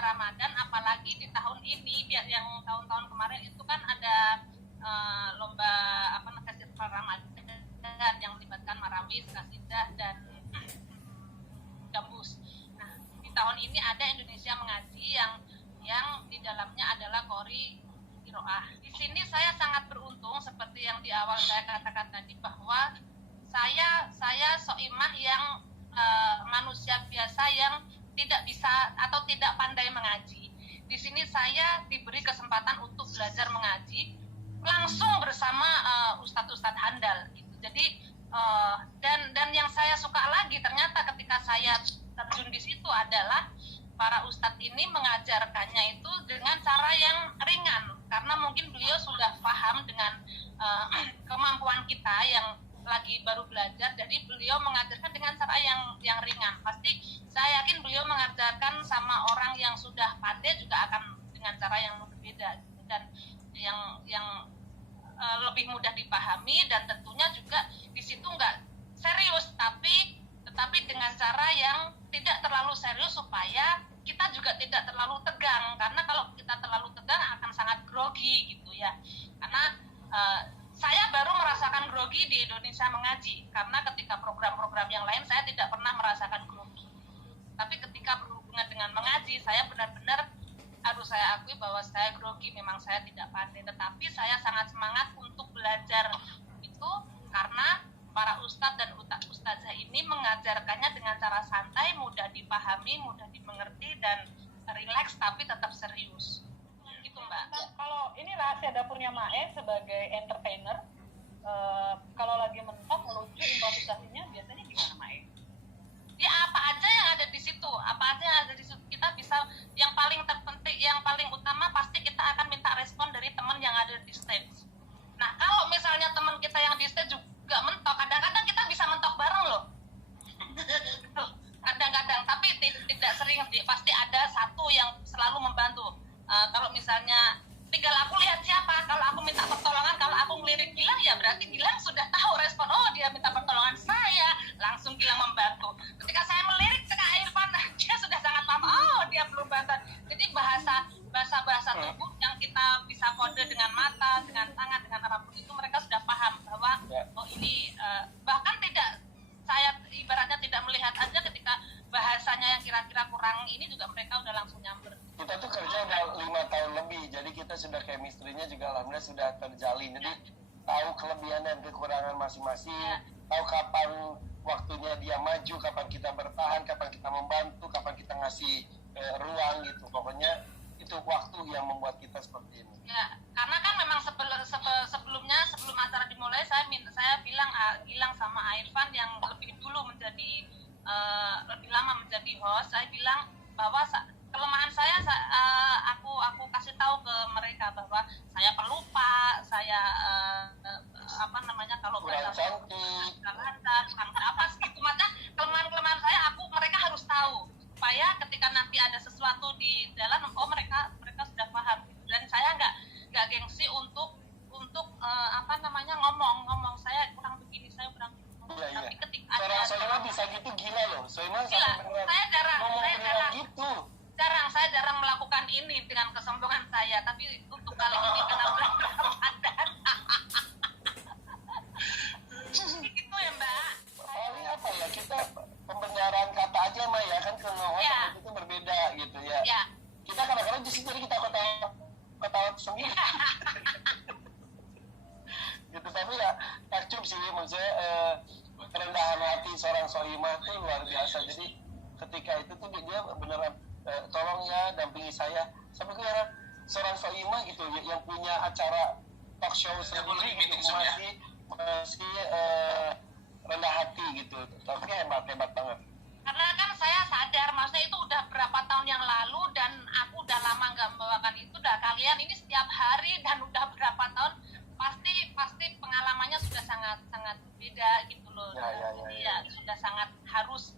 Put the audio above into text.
Ramadan, apalagi di tahun ini, yang tahun-tahun kemarin itu kan ada lomba festival Ramadan yang melibatkan marawis, kasidah dan gambus. Nah, di tahun ini ada Indonesia Mengaji yang di dalamnya adalah Qori Qiraah. Di sini saya sangat beruntung seperti yang di awal saya katakan tadi, bahwa saya soimah yang manusia biasa yang tidak bisa atau tidak pandai mengaji. Di sini saya diberi kesempatan untuk belajar mengaji langsung bersama ustadz-ustadz handal gitu. Jadi dan yang saya suka lagi ternyata ketika saya terjun di situ adalah para ustadz ini mengajarkannya itu dengan cara yang ringan, karena mungkin beliau sudah paham dengan kemampuan kita yang lagi baru belajar, jadi beliau mengajarkan dengan cara yang ringan. Pasti saya yakin beliau mengajarkan sama orang yang sudah pandai juga akan dengan cara yang berbeda dan yang lebih mudah dipahami, dan tentunya juga di situ nggak serius, tetapi dengan cara yang tidak terlalu serius supaya kita juga tidak terlalu tegang, karena kalau kita terlalu tegang akan sangat grogi gitu ya. Karena saya baru merasakan grogi di Indonesia Mengaji, karena ketika program-program yang lain saya tidak pernah merasakan grogi. Tapi ketika berhubungan dengan mengaji, saya benar-benar harus saya akui bahwa saya grogi, memang saya tidak pandai. Tetapi saya sangat semangat untuk belajar itu, karena para ustadz dan ustazah ini mengajarkannya dengan cara santai, mudah dipahami, mudah dimengerti, dan rileks tapi tetap serius. Gitu Mbak. Nah, kalau ini rahasia dapurnya Mae sebagai entertainer, kalau lagi mentok melucu improvisasinya biasanya gimana Mae? Ya apa aja yang ada di situ, kita bisa, yang paling terpenting, yang paling utama pasti kita akan minta respon dari teman yang ada di stage. Nah kalau misalnya teman kita yang di stage juga mentok, kadang-kadang kita bisa mentok bareng loh. Kadang-kadang, tapi tidak sering, pasti ada satu yang selalu membantu. Kalau misalnya tinggal aku lihat siapa, kalau aku minta pertolongan, kalau aku ngelirik Gilang, ya berarti Gilang sudah tahu respon, oh dia minta pertolongan saya, langsung Gilang membantu. Ketika saya melirik ke Irfan, dia sudah sangat paham, oh dia belum bantu. Jadi bahasa tubuh yang kita bisa kode dengan mata, dengan tangan, dengan apapun itu, mereka sudah paham bahwa oh ini bahkan tidak, saya ibaratnya tidak melihat aja, ketika bahasanya yang kira-kira kurang ini juga mereka udah langsung nyamber. Kita tuh kerja udah 5 tahun lebih, jadi kita sudah chemistry-nya juga alhamdulillah sudah terjalin. Jadi tahu kelebihan dan kekurangan masing-masing, tahu kapan waktunya dia maju, kapan kita bertahan, kapan kita membantu, kapan kita ngasih ruang gitu. Pokoknya itu waktu yang membuat kita seperti ini. Ya, karena kan memang sebelumnya sebelum acara dimulai saya bilang sama Irfan yang lebih dulu menjadi lebih lama menjadi host, saya bilang bahwa kelemahan saya, aku kasih tahu ke mereka bahwa saya pelupa, saya kalau kurang cantik, kurang apa gitu, macam kelemahan saya mereka harus tahu, supaya ketika nanti ada sesuatu di jalan, oh mereka sudah paham. Dan saya nggak gengsi untuk ngomong saya kurang begini, saya kurang begini. Iya. Tapi ketika Soalnya bisa gitu gila loh. Soalnya saya jarang melakukan ini dengan kesombongan saya, tapi untuk kali ini karena bulan Ramadan. Gitu ya Mbak. Paling apa ya, kita pembenaran kata aja mah ya kan, kalau sama itu berbeda gitu ya. Kita kadang-kadang di situ kita ketawa sendiri. Gitu, tapi ya takjub sih maksudnya, kerendahan hati seorang sohimah itu luar biasa. Jadi ketika itu tuh dia beneran tolong ya dampingi saya, sampai kira seorang sohimah gitu yang punya acara talk show sendiri gitu, masih rendah hati gitu. Tapi hebat banget. Karena kan saya sadar, maksudnya itu udah berapa tahun yang lalu dan aku udah lama nggak membawakan itu. Udah kalian ini setiap hari dan udah berapa tahun, pasti pengalamannya sudah sangat beda gitu loh. Jadi ya sudah sangat harus